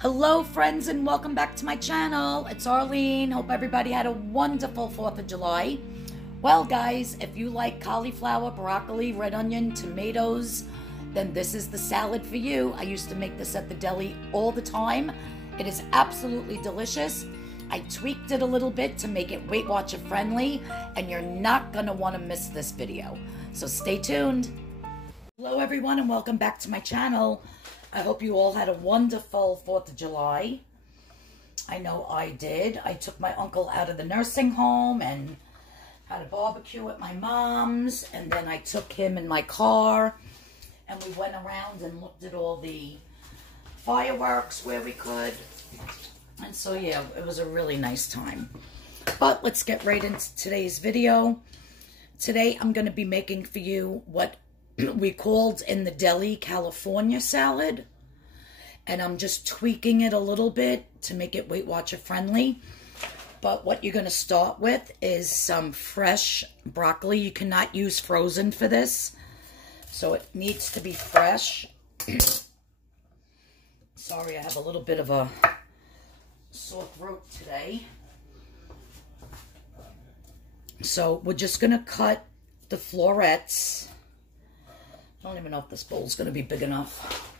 Hello friends and welcome back to my channel. It's Arlene. Hope everybody had a wonderful 4th of July. Well guys, if you like cauliflower, broccoli, red onion, tomatoes, then this is the salad for you. I used to make this at the deli all the time. It is absolutely delicious. I tweaked it a little bit to make it Weight Watcher friendly, and you're not going to want to miss this video. So stay tuned. Hello everyone and welcome back to my channel. I hope you all had a wonderful 4th of July. I know I did. I took my uncle out of the nursing home and had a barbecue at my mom's, and then I took him in my car and we went around and looked at all the fireworks where we could. And so yeah, it was a really nice time. But let's get right into today's video. Today I'm going to be making for you what we called in the deli California salad, and I'm just tweaking it a little bit to make it Weight Watcher friendly. But what you're going to start with is some fresh broccoli. You cannot use frozen for this, so it needs to be fresh. Sorry, I have a little bit of a sore throat today. So we're just going to cut the florets. I don't even know if this bowl's going to be big enough.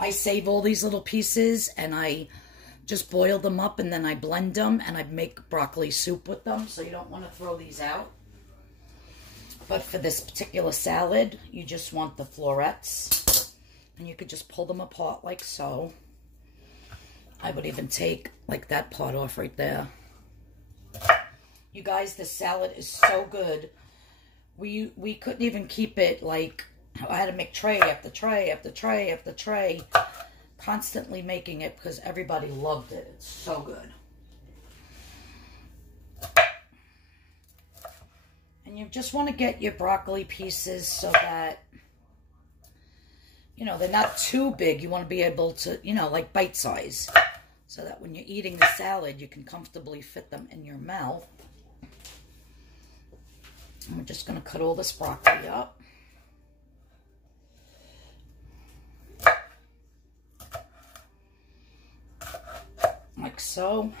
I save all these little pieces and I just boil them up and then I blend them and I make broccoli soup with them, so you don't want to throw these out. But for this particular salad, you just want the florets, and you could just pull them apart like so. I would even take like that part off right there. You guys, this salad is so good. We couldn't even keep it, like, I had to make tray after tray after tray after tray, constantly making it because everybody loved it. It's so good. And you just want to get your broccoli pieces so that, you know, they're not too big. You want to be able to, you know, like bite size, so that when you're eating the salad, you can comfortably fit them in your mouth. And we're just going to cut all this broccoli up. Like so.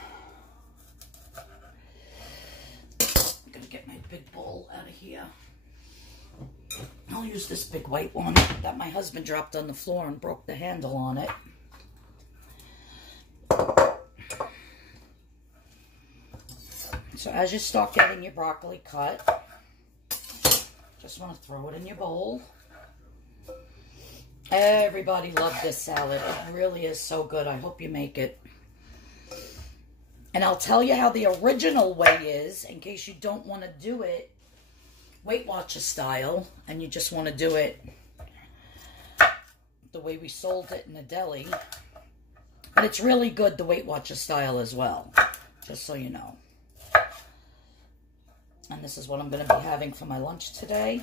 I'm going to get my big bowl out of here. I'll use this big white one that my husband dropped on the floor and broke the handle on it. So as you start getting your broccoli cut, just want to throw it in your bowl. Everybody loved this salad. It really is so good. I hope you make it. And I'll tell you how the original way is, in case you don't want to do it Weight Watcher style, and you just want to do it the way we sold it in the deli. But it's really good the Weight Watcher style as well, just so you know. And this is what I'm going to be having for my lunch today.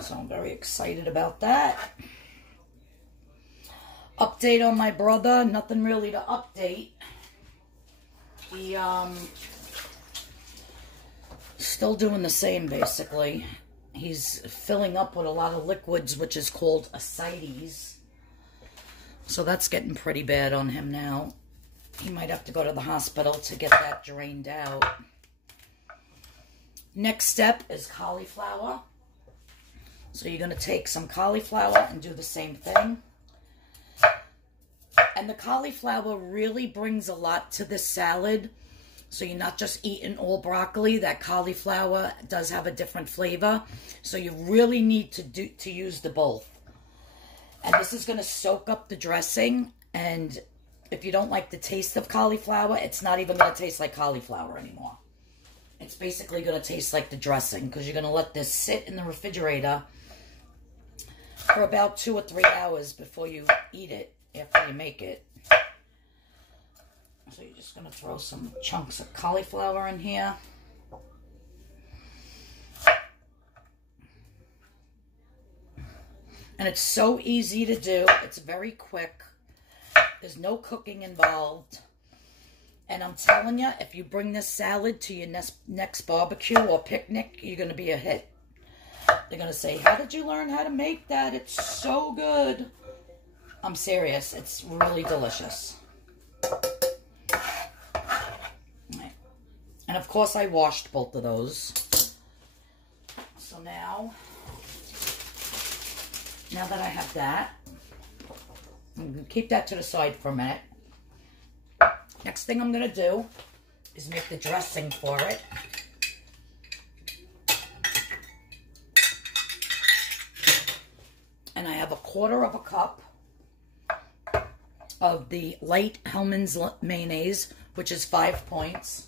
So I'm very excited about that. Update on my brother. Nothing really to update. He, still doing the same, basically. He's filling up with a lot of liquids, which is called ascites. So that's getting pretty bad on him now. He might have to go to the hospital to get that drained out. Next step is cauliflower. So you're going to take some cauliflower and do the same thing. And the cauliflower really brings a lot to this salad. So you're not just eating all broccoli. That cauliflower does have a different flavor. So you really need to use the both. And this is going to soak up the dressing. And if you don't like the taste of cauliflower, it's not even going to taste like cauliflower anymore. It's basically going to taste like the dressing, because you're going to let this sit in the refrigerator for about 2 or 3 hours before you eat it, after you make it. So you're just going to throw some chunks of cauliflower in here. And it's so easy to do. It's very quick. There's no cooking involved. And I'm telling you, if you bring this salad to your next barbecue or picnic, you're going to be a hit. They're going to say, how did you learn how to make that? It's so good. I'm serious. It's really delicious. And of course, I washed both of those. So now that I have that, I'm going to keep that to the side for a minute. Next thing I'm going to do is make the dressing for it. And I have 1/4 cup of the light Hellmans mayonnaise, which is 5 points.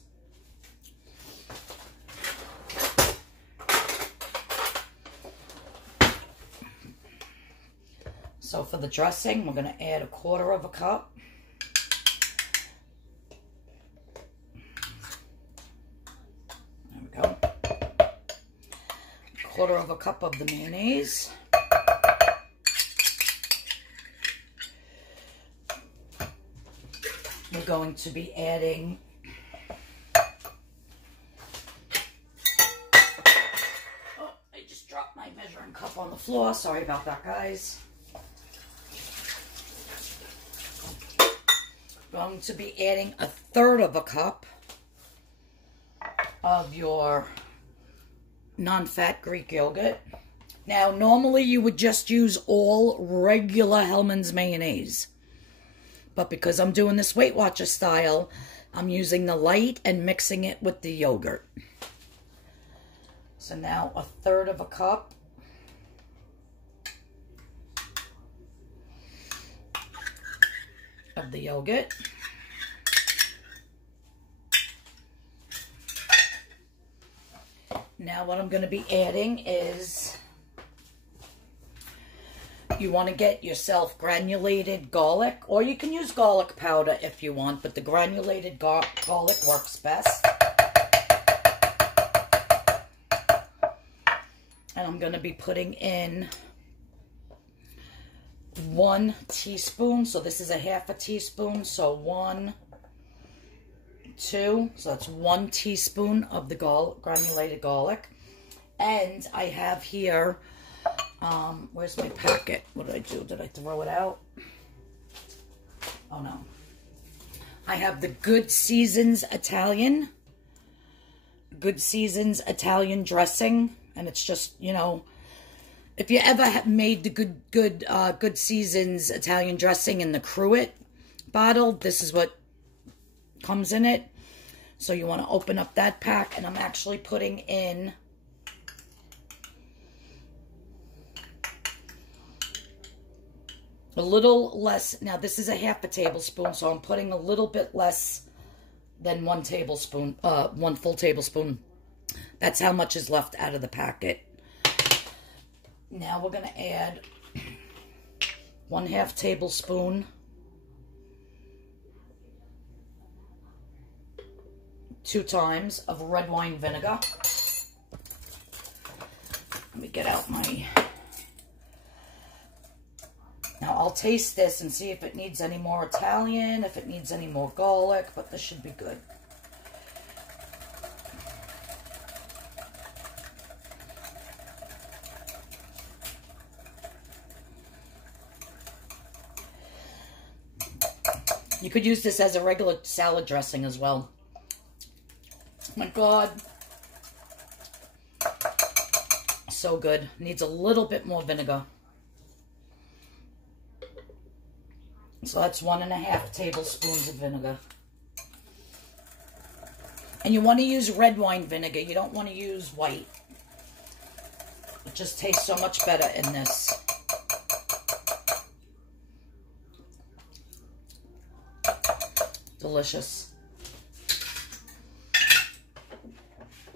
So for the dressing, we're going to add 1/4 cup. There we go. 1/4 cup of the mayonnaise. We're going to be adding I just dropped my measuring cup on the floor. Sorry about that, guys. Going to be adding 1/3 cup of your non-fat Greek yogurt. Now, normally you would just use all regular Hellmans mayonnaise. But because I'm doing this Weight Watcher style, I'm using the light and mixing it with the yogurt. So now 1/3 cup. Of the yogurt. Now what I'm going to be adding is, you want to get yourself granulated garlic, or you can use garlic powder if you want, but the granulated garlic works best. And I'm going to be putting in 1 teaspoon. So this is 1/2 teaspoon. So 1, 2. So that's 1 teaspoon of the granulated garlic. And I have here, where's my packet? What did I do? Did I throw it out? Oh no. I have the Good Seasons Italian dressing. And it's just, you know, if you ever have made the Good Seasons Italian dressing in the Cruet bottle, this is what comes in it. So you want to open up that pack, and I'm actually putting in a little less. Now this is 1/2 tablespoon, so I'm putting a little bit less than 1 tablespoon, 1 full tablespoon. That's how much is left out of the packet. Now we're going to add 1/2 tablespoon two times of red wine vinegar. Let me get out my... Now I'll taste this and see if it needs any more Italian, if it needs any more garlic, but this should be good. You could use this as a regular salad dressing as well. Oh my God. So good. Needs a little bit more vinegar. So that's 1.5 tablespoons of vinegar. And you want to use red wine vinegar. You don't want to use white. It just tastes so much better in this. Delicious.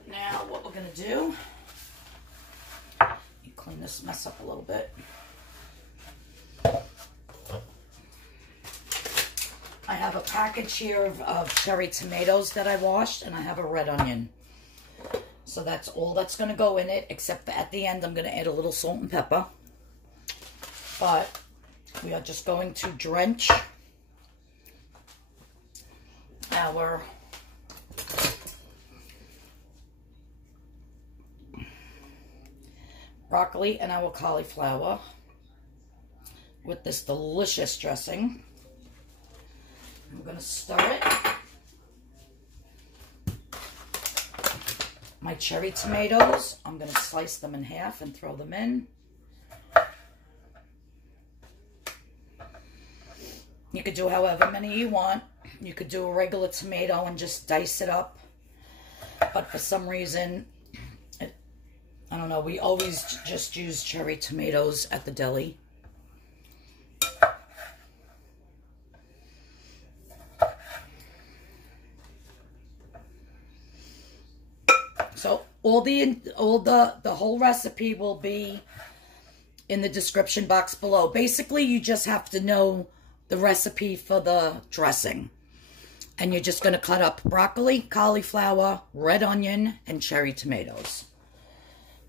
Now what we're going to do, you clean this mess up a little bit. I have a package here of cherry tomatoes that I washed, and I have a red onion. So that's all that's going to go in it, except for at the end I'm going to add a little salt and pepper. But we are just going to drench our broccoli and our cauliflower with this delicious dressing. I'm going to stir it. My cherry tomatoes, I'm going to slice them in half and throw them in. You could do however many you want. You could do a regular tomato and just dice it up. But for some reason, I don't know, we always just use cherry tomatoes at the deli. So the whole recipe will be in the description box below. Basically, you just have to know the recipe for the dressing. And you're just going to cut up broccoli, cauliflower, red onion, and cherry tomatoes.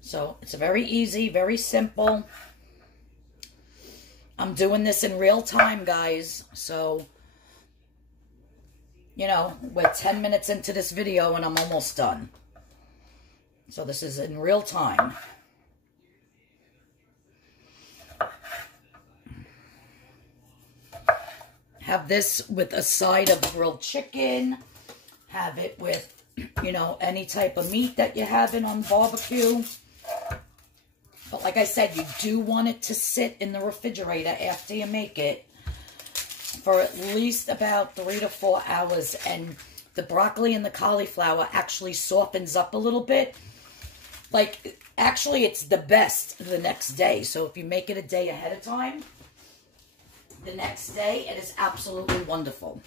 So it's very easy, very simple. I'm doing this in real time, guys. So, you know, we're 10 minutes into this video and I'm almost done. So this is in real time. Have this with a side of grilled chicken. Have it with, you know, any type of meat that you're having on barbecue. But like I said, you do want it to sit in the refrigerator after you make it for at least about 3 to 4 hours. And the broccoli and the cauliflower actually softens up a little bit. Like, actually, it's the best the next day. So if you make it a day ahead of time, the next day, it is absolutely wonderful.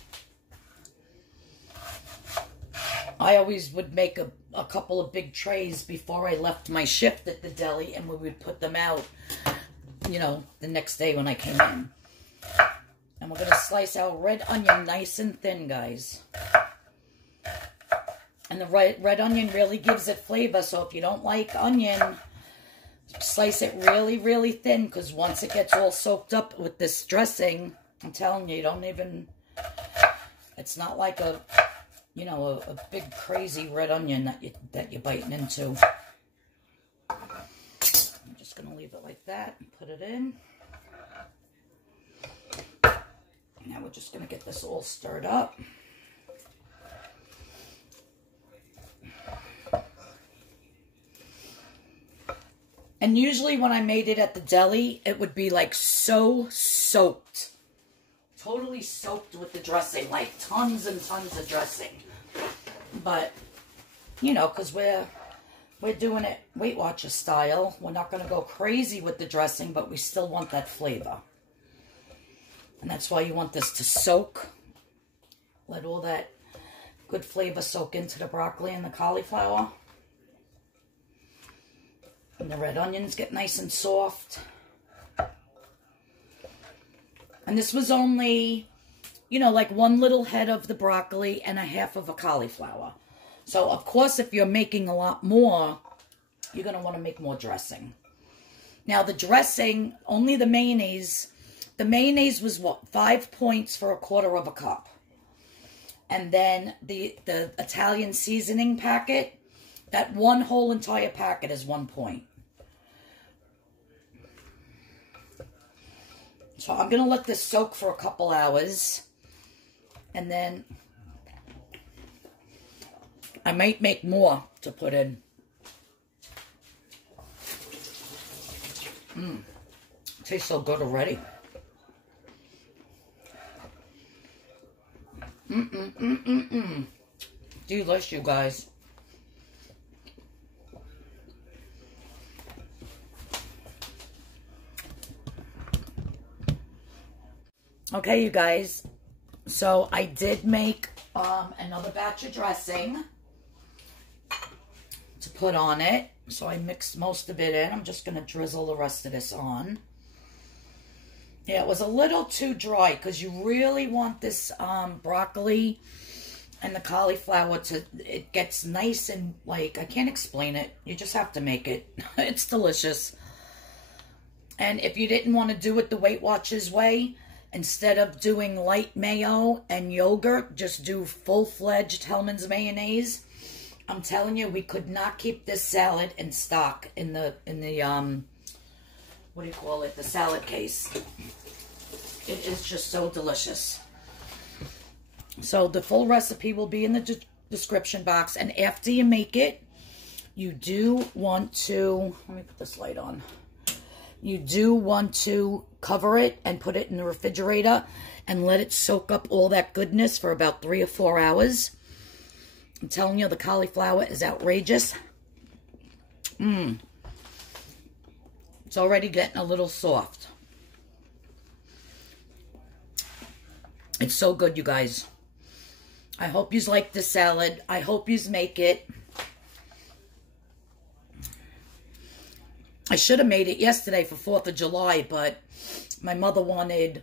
I always would make a couple of big trays before I left my shift at the deli, and we would put them out, you know, the next day when I came in. And we're going to slice our red onion nice and thin, guys. And the red onion really gives it flavor, so if you don't like onion, slice it really, really thin, because once it gets all soaked up with this dressing, I'm telling you, you don't even, it's not like a, you know, a big crazy red onion that you're biting into. I'm just going to leave it like that and put it in. Now we're just going to get this all stirred up. And usually when I made it at the deli, it would be like so soaked. Totally soaked with the dressing, like tons and tons of dressing. But, you know, because we're doing it Weight Watchers style, we're not going to go crazy with the dressing, but we still want that flavor. And that's why you want this to soak. Let all that good flavor soak into the broccoli and the cauliflower. And the red onions get nice and soft. And this was only, you know, like one little head of the broccoli and a half of a cauliflower. So, of course, if you're making a lot more, you're going to want to make more dressing. Now, the dressing, only the mayonnaise was what? 5 points for 1/4 cup. And then the Italian seasoning packet, that one whole entire packet is 1 point. So I'm going to let this soak for a couple hours. And then I might make more to put in. Tastes so good already. Delish, you guys. Okay, you guys, so I did make another batch of dressing to put on it. So I mixed most of it in. I'm just going to drizzle the rest of this on. Yeah, it was a little too dry because you really want this broccoli and the cauliflower to, it gets nice and like, I can't explain it. You just have to make it. It's delicious. And if you didn't want to do it the Weight Watchers way, Instead of doing light mayo and yogurt, just do full-fledged Hellmans mayonnaise. I'm telling you, we could not keep this salad in stock in the what do you call it? The salad case. It is just so delicious. So the full recipe will be in the description box. And after you make it, you do want to, let me put this light on. You do want to cover it and put it in the refrigerator and let it soak up all that goodness for about 3 or 4 hours. I'm telling you, the cauliflower is outrageous. It's already getting a little soft. It's so good, you guys. I hope you like this salad. I hope you make it. I should have made it yesterday for 4th of July, but my mother wanted,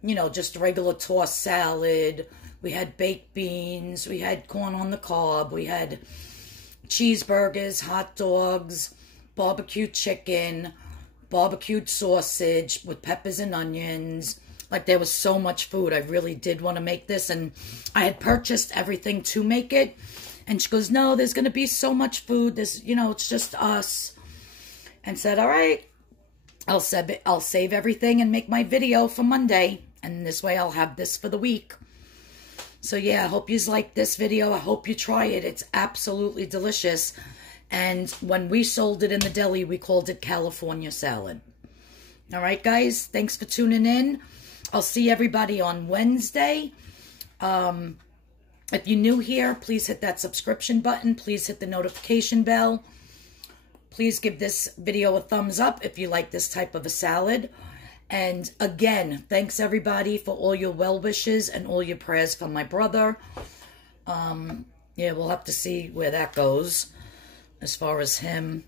you know, just regular tossed salad. We had baked beans. We had corn on the cob. We had cheeseburgers, hot dogs, barbecue chicken, barbecued sausage with peppers and onions. Like, there was so much food. I really did want to make this, and I had purchased everything to make it. And she goes, no, there's going to be so much food. There's, you know, it's just us. And said, all right, I'll save everything and make my video for Monday. And this way I'll have this for the week. So yeah, I hope you like this video. I hope you try it. It's absolutely delicious. And when we sold it in the deli, we called it California salad. All right, guys, thanks for tuning in. I'll see everybody on Wednesday. If you're new here, please hit that subscription button. Please hit the notification bell. Please give this video a thumbs up if you like this type of a salad. And again, thanks everybody for all your well wishes and all your prayers for my brother. Yeah, we'll have to see where that goes as far as him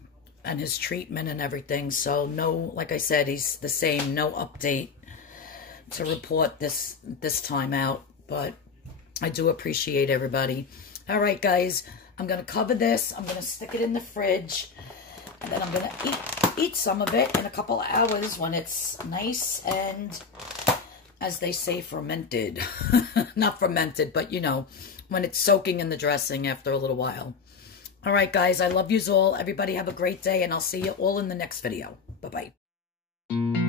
and his treatment and everything. So no, like I said, he's the same. No update to report this time out. But I do appreciate everybody. All right, guys, I'm going to cover this. I'm going to stick it in the fridge. And then I'm going to eat some of it in a couple of hours when it's nice and, as they say, fermented. Not fermented, but, you know, when it's soaking in the dressing after a little while. All right, guys, I love yous all. Everybody have a great day, and I'll see you all in the next video. Bye-bye.